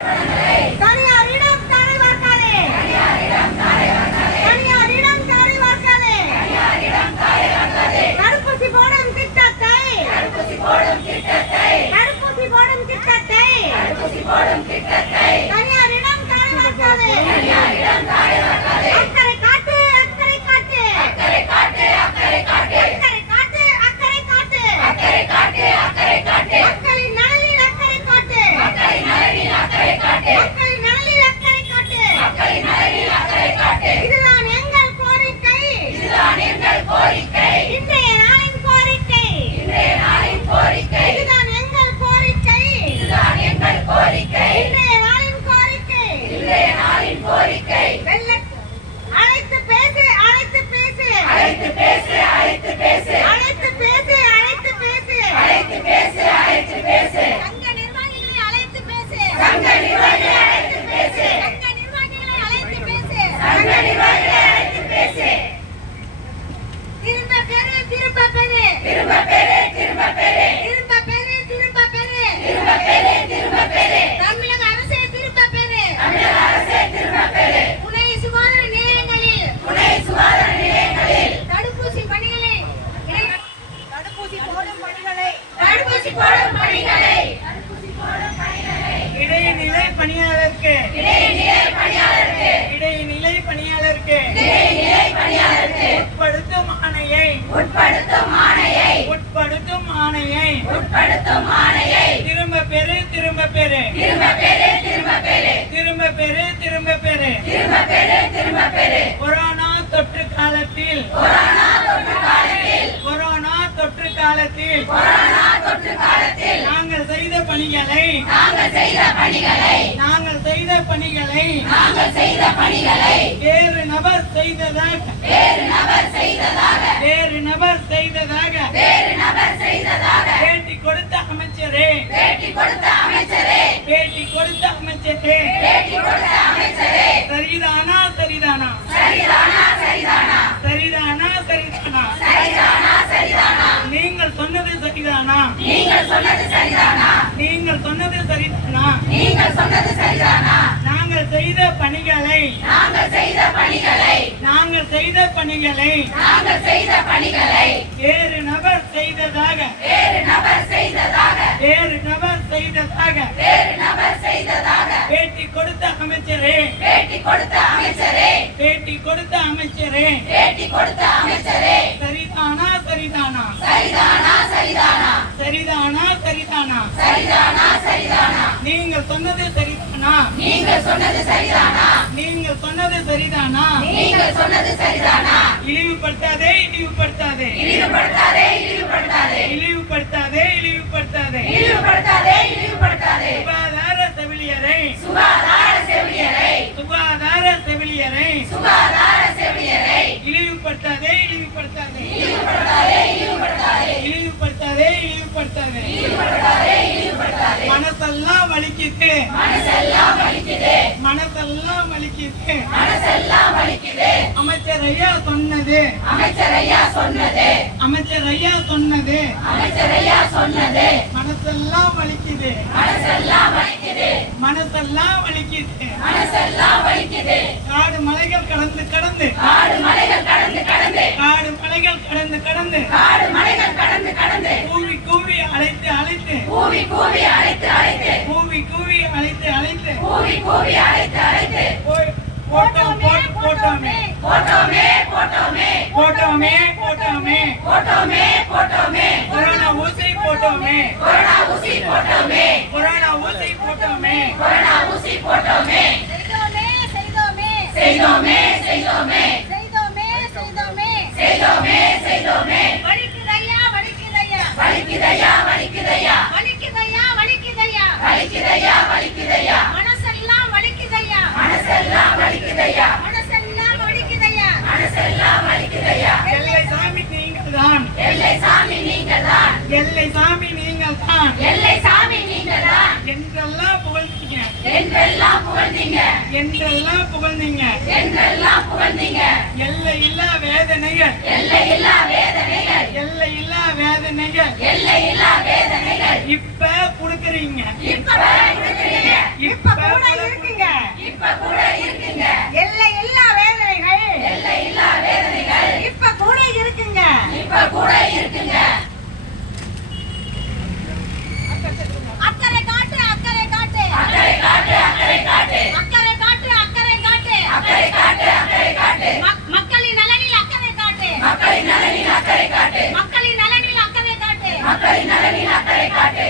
தனியாரிடம் தாரை வார்க்காதே. தனியாரிடம் தாரை வார்க்காதே. தடுப்பூசி போடும் திட்டத்தை தனியாரிடம் தாரை வார்க்காதே. அக்கறை காட்டு, அக்கறை காட்டு, அக்கறை காட்டு, அக்கறை காட்டு, அக்கறை காட்டு, அக்கறை காட்டு, அக்கறை காட்டு, அக்கறை காட்டு, மக்களின் நலனில் அக்கறை காட்டு, மக்களின் நலனில் அக்கறை காட்டு, மக்களின் நலனில் அக்கறை காட்டு, மக்களின் நலனில் அக்கறை காட்டு. இதுதான் எங்கள் கோரிக்கை, இதுதான் எங்கள் கோரிக்கை, இன்றைய நாளின் கோரிக்கை, இன்றைய நாளின் கோரிக்கை, இதுதான் எங்கள் கோரிக்கை, இதுதான் எங்கள் கோரிக்கை, இன்றைய நாளின் கோரிக்கை, இன்றைய நாளின் கோரிக்கை. அழைத்து பேசு, அழைத்து பேசு, அழைத்து பேசு, அழைத்து பேசு, அழைத்து பேசு, அழைத்து பேசு, அழைத்து பேசு, அழைத்து பேசு. சங்க நிர்வாகிகளை அழைத்து பேசு, சங்க நிர்வாகிகளை அழைத்து பேசு, சங்க நிர்வாகிகளை அழைத்து பேசு, சங்க நிர்வாகிகளை அழைத்து பேசு. திரும்ப பெறு, திரும்ப பெறு, திரும்ப பெறு, திரும்ப பெறு, திரும்ப பெறு, திரும்ப பெறு, திரும்ப பெறு, திரும்ப பெறு. தமிழக அரசே திரும்ப பெறு, தமிழக அரசே திரும்ப பெறு. துணை சுகாதார நிலையங்களில், துணை சுகாதார நிலையங்களில் தடுப்பூசி பணிகளை, தடுப்பூசி போடும் பணிகளை, தடுப்பூசி போடும் பணிகளை, தடுப்பூசி போடும் பணிகளை இடைநிலை பணியாளருக்கு, இடைநிலை பணியாளருக்கு, இடைநிலை பணியாளருக்கு, இடைநிலை பணியாளருக்கு உட்படுத்தும் ஆணையை, உட்படுத்தும் ஆணையை, உட்படுத்தும் ஆணையை, உட்படுத்தும் ஆணையை திரும்ப பெறு, திரும்ப பெறு, திரும்ப பெறு, திரும்ப பெறு, திரும்ப பெறு, திரும்ப பெறு. திரும்ப பெறு, திரும்ப பெறு. கொரோனா தொற்று காலத்தில், கொரோனா தொற்று காலத்தில், கொரோனா தொற்று காலத்தில் கொரோனா தொற்று காலத்தில் நாங்கள் செய்த பணிகளை, நாங்கள் செய்த பணிகளை, நாங்கள் செய்த பணிகளை நாங்கள் செய்த பணிகளை வேறு நபர் செய்ததாக, வேறு நபர் செய்ததாக, வேறு நபர் செய்ததாக வேறு நபர் செய்ததாக பேட்டி கொடுத்த அமைச்சரே, பேட்டி கொடுத்த அமைச்சரே, பேட்டி கொடுத்த அமைச்சரே, பேட்டி கொடுத்த அமைச்சரே, சரிதானா, சரிதானா, சரிதானா, சரிதானா, சரிதானா, சரிதானா, சரிதானா, சரிதானா, நீங்கள் சொன்னது சரிதானா, நீங்கள் சொன்னது சரிதானா, நீங்கள் சொன்னது சரிதானா, நீங்கள் சொன்னது சரிதானா, நாங்கள் செய்த பணிகளை, நாங்கள் செய்த பணிகளை, நாங்கள் செய்த பணிகளை நாங்கள் செய்த பணிகளை வேறு நபர் செய்ததாக, வேறு நபர் செய்ததாக, வேறு நபர் செய்ததாக வேறு நபர் செய்ததாக பேட்டி கொடுத்த அமைச்சரே, பேட்டி கொடுத்த அமைச்சரே, பேட்டி கொடுத்த அமைச்சரே, பேட்டி கொடுத்த அமைச்சரே, சரிதானா, சரிதானா, சரிதானா, சரிதானா, சரிதானா, சரிதானா, சரிதானா, சரிதானா, நீங்கள் சொன்னது சரிதானா, நீங்கள் சொன்னது சரிதானா, நீங்கள் சொன்னது சரிதானா, நீங்கள் சொன்னது சரிதானா, இழிவுபடுத்தாதே, இழிவுபடுத்தாதே, இழிவுபடுத்தாதே, இழிவுபடுத்தாதே, இழிவுபடுத்தாதே, இழிவுபடுத்தாதே. இழிவுபடுத்தாதே, இழிவுபடுத்தாதே. சுகாதார செவிலியரை, சுகாதார செவிலியரை, சுகாதார செவிலியரை சுகாதார செவிலியரை இழிவுபடுத்தாதே, இழிவுபடுத்தாதே, இழிவுபடுத்தாதே, இழிவுபடுத்தாதே, இழிவுபடுத்தாதே, இழிவுபடுத்தாதே. இழிவுபடுத்தாதே, இழிவுபடுத்தாதே. மனசெல்லாம் வலிக்குது, மனசெல்லாம் வலிக்குது, மனசெல்லாம் வலிக்குது. மனசெல்லாம் வலிக்குது. அமைச்சர் ஐயா சொன்னது, அமைச்சர் ஐயா சொன்னது, அமைச்சர் ஐயா சொன்னது அமைச்சர் ஐயா சொன்னது, மனசெல்லாம் வலிக்குது, மனசெல்லாம் வலிக்குது, மனசெல்லாம் வலிக்குது. மனசெல்லாம் வலிக்குது. காடு மலைகள் கடந்து கடந்து, காடு மலைகள் கடந்து கடந்து, காடு மலைகள் கடந்து கடந்து, காடு மலைகள் கடந்து கடந்து, கூவி கூவி அழைத்து அழைத்து, கூவி கூவி அழைத்து அழைத்து, கூவி கூவி அழைத்து அழைத்து கூவி கூவி அழைத்து அழைத்து, போட்டோம், போட்டோமே, போட்டோமே, போட்டோமே, போட்டோமே, போட்டோமே, போட்டோமே, போட்டோமே, கொரோனா ஊசி போட்டோமே, கொரோனா ஊசி போட்டோமே, கொரோனா ஊசி போட்டோமே, கொரோனா ஊசி போட்டோமே, செய்தோமே, செய்தோமே, செய்தோமே, செய்தோமே, செய்தோமே, செய்தோமே, செய்தோமே. வலிக்குதையா, வலிக்குதையா, வலிக்குதையா, வலிக்குதையா, வலிக்குதையா, வலிக்குதையா, வலிக்குதையா, வலிக்குதையா, மனசெல்லாம் வலிக்குதையா, மனசெல்லாம் வலிக்குதையா, மனசெல்லாம் வலிக்குதையா, மனசெல்லாம் வலிக்குதையா. எல்லை சாமி நீங்கள்தான், எல்லை சாமி நீங்கள்தான், எல்லை சாமி நீங்கள்தான் எல்லை சாமி நீங்கள்தான் என்றெல்லாம் புகழ்ந்தீங்க, என்றெல்லாம் புகழ்ந்தீங்க, என்றெல்லாம் புகழ்ந்தீங்க. என்றெல்லாம் புகழ்ந்தீங்க. எல்லையில்லா வேதனைகள், எல்லையில்லா வேதனைகள், எல்லையில்லா வேதனைகள் எல்லையில்லா வேதனைகள் இப்ப குடுக்குறீங்க, இப்ப கொடுக்குறீங்க, இப்ப எல்லை இல்லா வேதனைகள் இப்ப கூட இருக்குங்க. அக்கறை காட்டு அக்கறை காட்டு அக்கறை காட்டு அக்கறை காட்டு மக்களின் நலனில் அக்கறை காட்டு மக்களின் நலனில் அக்கறை காட்டு